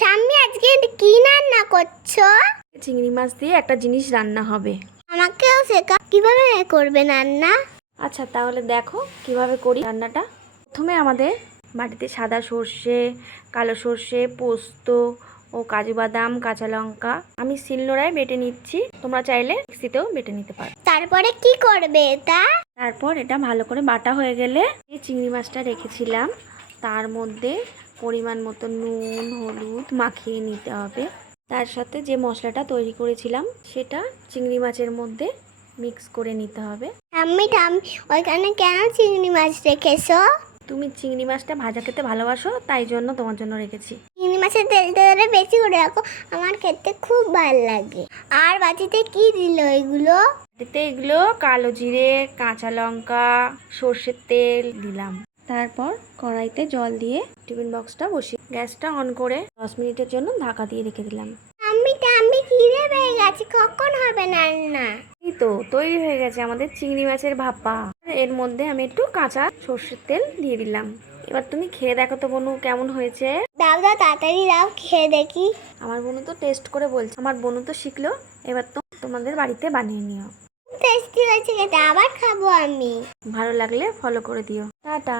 ঠাম্মি আজকে কি রান্না করছো? চিংড়ি মাছ দিয়ে একটা জিনিস রান্না হবে। আমাকেও শেখা, কিভাবে করবে রান্না? আচ্ছা তাহলে দেখো কিভাবে করি রান্নাটা। প্রথমে আমাদের বাটিতে সাদা সর্ষে, কালো সর্ষে, পোস্ত ও কাজু বাদাম, কাঁচা লঙ্কা আমি শিলনোড়ায় বেটে নিচ্ছি, তোমরা চাইলে মিক্সিতেও বেটে নিতে পারো। তারপরে কি করবে এটা? তারপর এটা ভালো করে বাটা হয়ে গেলে এই চিংড়ি মাছটা রেখেছিলাম তার মধ্যে পরিমাণ মতো নুন হলুদ মাখিয়ে নিতে হবে। তার সাথে যে মশলাটা তৈরি করেছিলাম সেটা চিংড়ি মাছের মধ্যে মিক্স করে নিতে হবে। ঠাম্মি ওইখানে কেন চিংড়ি মাছ রেখেছো? তুমি চিংড়ি মাছটা ভাজা খেতে ভালোবাসো, তাই জন্য তোমার জন্য রেখেছি। চিংড়ি মাছের তেলটা বেশি করে রাখো, আমার খেতে খুব ভালো লাগে। আর বাটিতে কি দিল এগুলো? এতে এগুলো কালো জিরে, কাঁচা লঙ্কা, সর্ষের তেল দিলাম। তারপর কড়াইতে জল দিয়ে টিফিন বক্সটা বসিয়ে গ্যাসটা অন করে 10 মিনিটের জন্য ঢাকা দিয়ে রেখে দিলাম। ঠাম্মি খিদে পেয়ে গেছে, কখন হবে রান্না? এই তো তৈরি হয়ে গেছে আমাদের চিংড়ি মাছের ভাপা। এর মধ্যে আমি একটু কাঁচা সর্ষের তেল দিয়ে দিলাম। এবার তুমি খেয়ে দেখো তো বনু কেমন হয়েছে। দাও দাও, তাড়াতাড়ি দাও, খেয়ে দেখি। আমার বনু তো টেস্ট করে বলছে, আমার বনু তো শিখলো, এবার তো তোমাদের বাড়িতে বানিয়ে নিও। টেস্টি হয়েছে খেতে, আবার খাবো আমি। ভালো লাগলে ফলো করে দিও। টাটা।